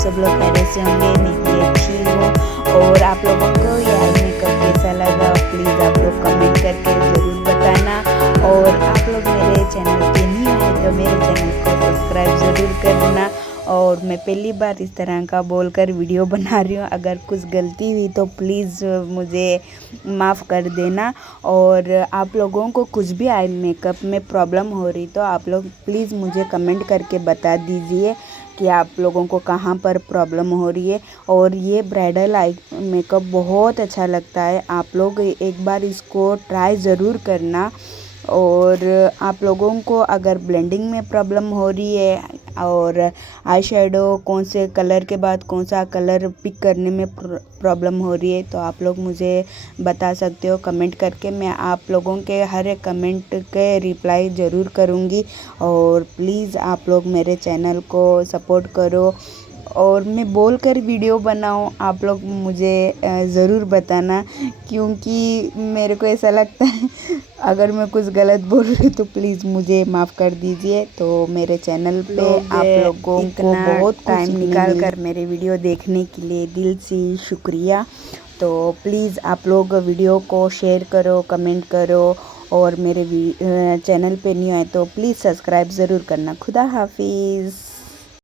सब लोग खैरियत से होंगे, मैं भी अच्छी हूँ। और आप लोगों को ये आई मेकअप कैसा लगा प्लीज़ आप लोग कमेंट करके ज़रूर बताना। और आप लोग मेरे चैनल पे नहीं आए तो मेरे चैनल को सब्सक्राइब ज़रूर करना। और मैं पहली बार इस तरह का बोलकर वीडियो बना रही हूँ, अगर कुछ गलती हुई तो प्लीज़ मुझे माफ़ कर देना। और आप लोगों को कुछ भी आई मेकअप में प्रॉब्लम हो रही तो आप लोग प्लीज़ मुझे कमेंट करके बता दीजिए कि आप लोगों को कहाँ पर प्रॉब्लम हो रही है। और ये ब्राइडल आई मेकअप बहुत अच्छा लगता है, आप लोग एक बार इसको ट्राई ज़रूर करना। और आप लोगों को अगर ब्लेंडिंग में प्रॉब्लम हो रही है और आई शेडो कौन से कलर के बाद कौन सा कलर पिक करने में प्रॉब्लम हो रही है तो आप लोग मुझे बता सकते हो कमेंट करके। मैं आप लोगों के हर एक कमेंट के रिप्लाई ज़रूर करूँगी। और प्लीज़ आप लोग मेरे चैनल को सपोर्ट करो और मैं बोल कर वीडियो बनाऊं, आप लोग मुझे ज़रूर बताना, क्योंकि मेरे को ऐसा लगता है अगर मैं कुछ गलत बोल रही हूँ तो प्लीज़ मुझे माफ़ कर दीजिए। तो मेरे चैनल पे आप लोगों को बहुत टाइम निकाल कर मेरे वीडियो देखने के लिए दिल से शुक्रिया। तो प्लीज़ आप लोग वीडियो को शेयर करो, कमेंट करो। और मेरे चैनल पे न्यू आए तो प्लीज़ सब्सक्राइब ज़रूर करना। खुदा हाफिज़।